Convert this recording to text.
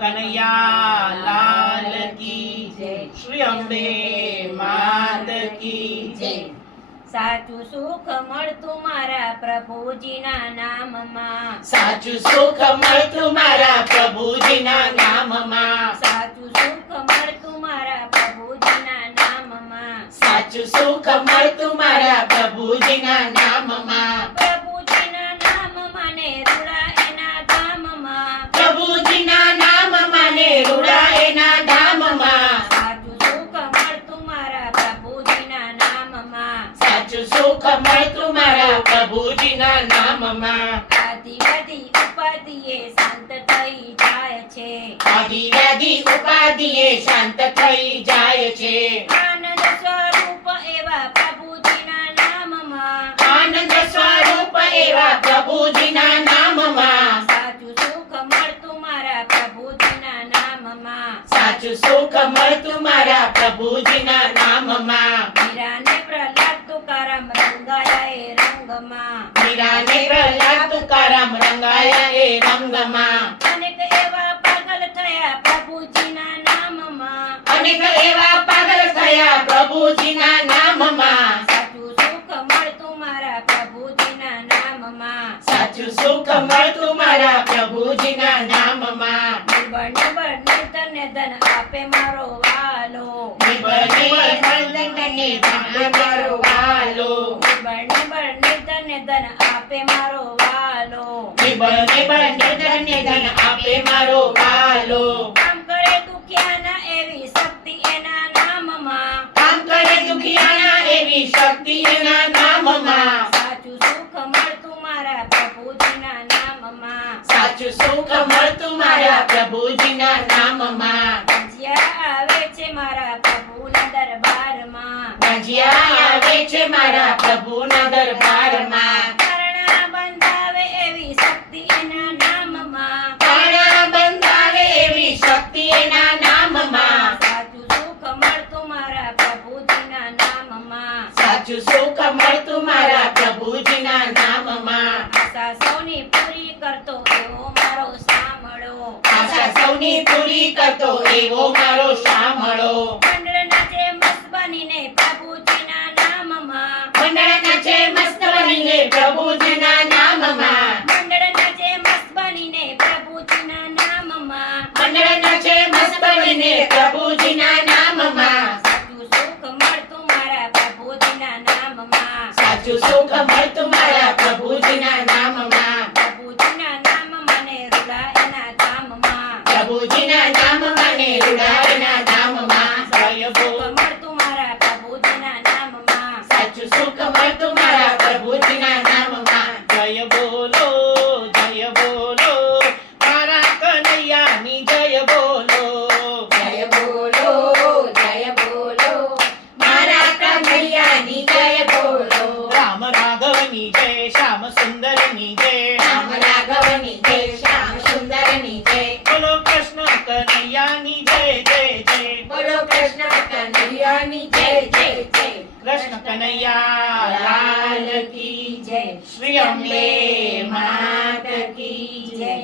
કનૈયા લાલ કી જય, શ્રી અંબે માત કી જય। સાચું સુખ મળતું મારા પ્રભુજીના નામમાં, સાચું સુખ મળતું મારા પ્રભુજીના નામમાં, સાચું સુખ મળતું મારા પ્રભુજીના નામમાં, સાચું સુખ મળતું મારા પ્રભુજીના નામમાં, પ્રભુજીના નામમાં ને રૂડા એના ધામમાં, પ્રભુજીના નામમાં ને રૂડા એના ધામમાં, સાચું સુખ મળતું મારા પ્રભુજીના નામમાં, સાચું સુખ મળતું મારા પ્રભુજીના નામમાં। આદિ વ્યાધિ ઉપાધિએ શાંત થઈ જાય છે, આદિ વ્યાધિ ઉપાધિએ શાંત થઈ જાય છે, આનંદ સ્વરૂપ એવા પ્રભુજીના નામમાં, આનંદ સ્વરૂપ એવા પ્રભુજીના નામમાં, સાચું સુખ મળતું મારા પ્રભુજીના નામમાં, સાચું સુખ મળતું મારા પ્રભુજીના નામમાં। મીરાને પ્રહલાદ તુકારામ રંગાયા એ રંગમાં, મીરાને પ્રહલાદ તુકારામ રંગાયા એ રંગમાં, અનેક એવા પાગલ થયા પ્રભુજીના નામમાં, અનેક એવા પાગલ થયા પ્રભુજીના નામમાં, સાચું સુખ મળતું મારા પ્રભુજીના નામમાં, સાચું સુખ મળતું મારા પ્રભુજીના નામમાં। નિર્બળ નિર્બળ નિર્ધન ધન આપે મારો વાલો, નિર્બળ નિર્બળ નિર્ધનને આપે મારો વાલો, નિર્બળ નિર્બળ નિર્ધન ધન આપે મારો વાલો, નિર્બળ નિર્બળ નિર્ધનને ધન આપે મારો વાલો, કામ કરે દુખિયાના એવી શક્તિ એના નામમાં, કામ કરે દુખિયાના એવી શક્તિ એના નામમાં, સાચું સુખ મળતું મારા પ્રભુજીના નામમાં, સાચું સુખ મળતું મારા પ્રભુજીના નામમાં। જ્યાં આવે છે મારા પ્રભુના દરબારમાં, જ્યાં આવે છે મારા પ્રભુના દરબારમાં, કારણા બંધાવે એવી શક્તિ એના નામમાં, કાણા બંધાવે એવી શક્તિ એના નામમાં, સાચું સુખ મળતું મારા પ્રભુજીના નામમાં, સાચું સુખ મળતું મારા પ્રભુજીના નામમાં। આશા સૌની પૂરી કરતો એવો મારો સાંભળો, આશા સૌની પૂરી કરતો એવો મારો સાંભળો, મંડળના જે મસ્ત બનીને પ્રભુજીના નામમાં, મંડળના છે મસ્ત બનીને પ્રભુજીના નામમાં, મંડળના જે મસ્ત બનીને પ્રભુજીના નામમાં, મંડળના છે મસ્ત બનીને પ્રભુજીના નામમાં, સાચું સુખ મળતું મારા પ્રભુજીના નામમાં, સાચું સુખ મળતું મારા પ્રભુજીના નામમાં, પ્રભુજીના નામમાં ને રૂડા એના ધામમાં, પ્રભુજીના નામમાં ને રૂડા એના ધામમાં, જય બોલ સુખ મળતું મારા પ્રભુજીના નામમાં, સાચું સુખ મળતું મારા પ્રભુજીના નામમાં। જય બોલો મારા કનૈયાની જય બોલો, જય બોલો મારા કનૈયાની જય બોલો, રામ રાઘવની જય, શ્યામ સુંદરની જય, રામ રાઘવની જય, શ્યામ સુંદરની જય, બોલો કૃષ્ણ કનૈયાની જય જય જય, બોલો કૃષ્ણ કનૈયાની જય જય જય, કૃષ્ણ કનૈયા લાલ કી જય, શ્રી અંબે માત કી જય।